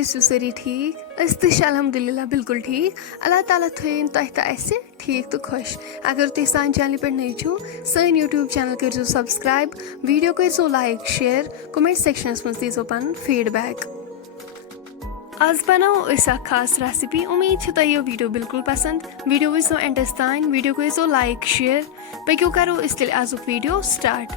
ٲسِو سٲری ٹھیٖک أسۍ تہِ چھِ الحمدُاللہ بالکل ٹھیٖک اللہ تعالیٰ تھٲیِن تۄہہِ تہٕ اَسہِ ٹھیٖک تہٕ خۄش اگر تُہۍ سانہِ چینلہِ پٮ۪ٹھ نٔے چھُو سٲنۍ یوٗٹیوٗب چینل کٔرۍزیو سبسکرایب ویٖڈیو کٔرۍزیو لایک شیر کومنٹ سیکشنس منٛز دیٖزیو پنُن فیٖڈبیک آز بناوو أسۍ اکھ خاص ریسِپی اُمید چھِ تۄہہِ یہِ ویٖڈیو بالکل پسنٛد ویٖڈیو وٕچھزیو اینڈس تانۍ ویٖڈیو کٔرۍزیو لایک شیر پٔکِو کرو أسۍ تیٚلہِ آزُک ویٖڈیو سٹارٹ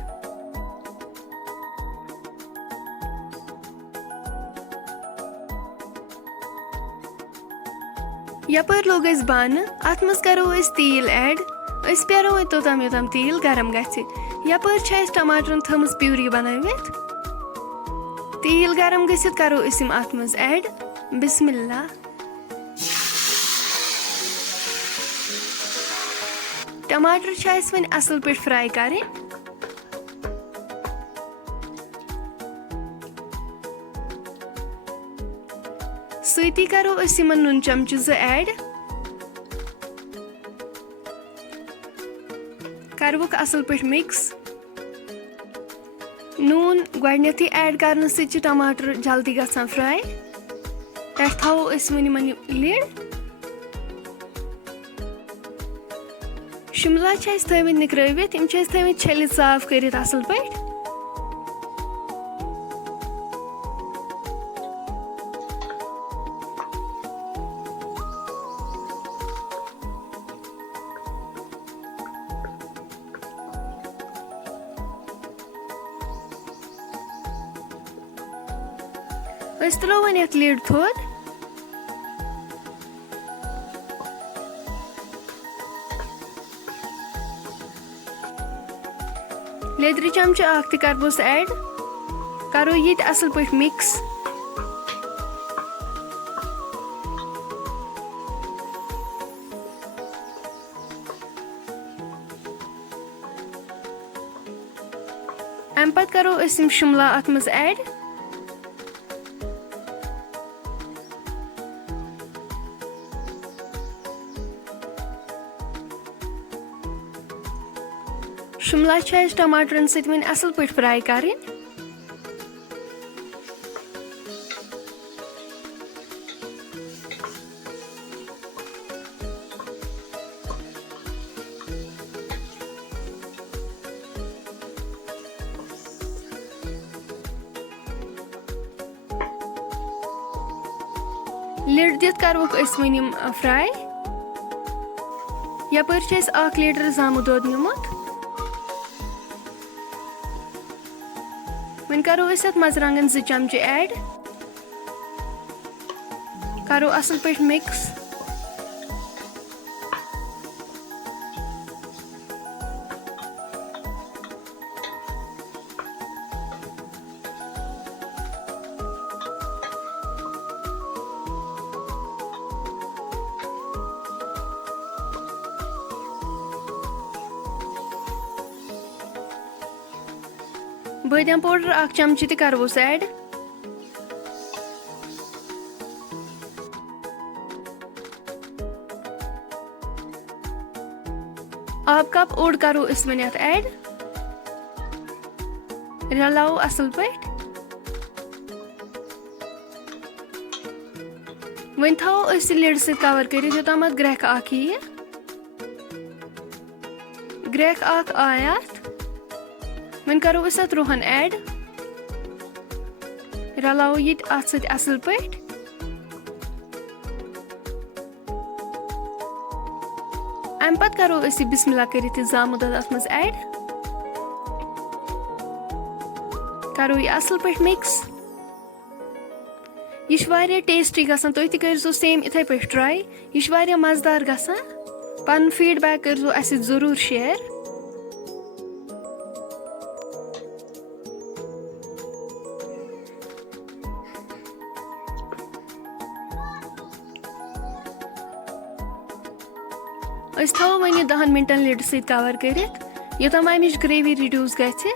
یپٲرۍ لوگ اَسہِ بانہٕ اتھ منٛز کرو أسۍ تیٖل ایڈ أسۍ پیارو وۄنۍ توٚتام یوٚتام تیٖل گرم گژھِ یپٲرۍ چھِ اَسہِ ٹماٹرن تھٲمٕژ پیوٗری بنٲوِتھ تیٖل گرم گٔژھِتھ کرو أسۍ یِم اتھ منٛز ایڈ بسم اللہ ٹماٹر چھِ اَسہِ وۄنۍ اصل پٲٹھۍ فراے کرٕنۍ سۭتی کرو أسۍ یِمن نُن چمچہٕ 2 ایڈ کروُکھ اصل پٲٹھۍ مِکس نوٗن گۄڈٕنیتھٕے ایڈ کرنہٕ سۭتۍ چھِ ٹماٹر جلدی گژھان فراے پٮ۪ٹھٕ تھاوو أسۍ وۄنۍ یِمن لِڈ شِملا چھِ اَسہِ تھٲمٕتۍ نِکرٲوِتھ یِم چھِ اَسہِ تھٲمٕتۍ چھٔلِتھ صاف کٔرِتھ اصل پٲٹھۍ أسۍ تُلو وۄنۍ یتھ لِڈ تھوٚد لیدرِ چمچہٕ 1 تہِ کرہوس ایڈ کرو یہِ تہِ اصل پٲٹھۍ مِکس امہِ پتہٕ کرو أسۍ یِم شِملا اتھ منٛز ایڈ شِملا چھِ اَسہِ ٹماٹرن سۭتۍ وۄنۍ اصل پٲٹھۍ فراے کرٕنۍ لِڈ دِتھ کروکھ أسۍ وۄنۍ یِم فراے یپٲرۍ چھِ اَسہِ 1 لیٖٹر زامُت دۄد نیوٗمُت وۄنۍ کرو أسۍ اتھ مرژٕوانٛگن 2 چمچہٕ ایڈ کرو اصل پٲٹھۍ مِکس بٲدیان پوڈر 1 چمچہٕ تہِ کروس ایڈ آب کپ اوٚڑ کرو أسۍ وۄنۍ اتھ ایڈ رلاوو اصل پٲٹھۍ وۄنۍ تھاوو أسۍ یہِ لِڈ سۭتۍ کور کٔرِتھ یوٚتام اتھ گرٛٮ۪کھ 1 ییہِ گرٛٮ۪کھ 1 آے اتھ وۄنۍ کرو أسۍ اتھ رُہن ایڈ رلاوو یہِ تہِ اتھ سۭتۍ اصل پٲٹھۍ امہِ پتہٕ کرو أسۍ یہِ بسم اللہ کٔرِتھ یہِ زامُت دۄد اتھ منٛز ایڈ کرو یہِ اصل پٲٹھۍ مِکس یہِ چھُ واریاہ ٹیسٹی گژھان تُہۍ تہِ کٔرۍزیو سیم یِتھے پٲٹھۍ ٹراے یہِ چھُ واریاہ مزٕدار گژھان پنُن فیٖڈبیک کٔرۍزیو اسہِ سۭتۍ ضروٗر شیر أسۍ تھاوو وۄنۍ یہِ 10 مِنٹن لِڈ سۭتۍ کور کٔرِتھ یوٚتام امِچ گریوی رِڈیوٗس گژھِ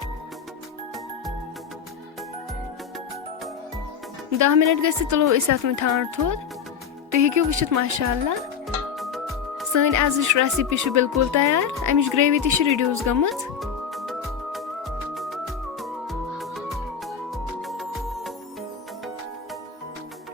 10 مِنٹ گٔژھِتھ تُلو أسۍ اتھ وۄنۍ ٹھانٛڈ تھوٚد تُہۍ ہیٚکِو وٕچھِتھ ماشاء اللہ سٲنۍ آزٕچ ریسِپی چھِ بالکل تیار امِچ گریوی تہِ چھِ رِڈیوٗس گٔمٕژ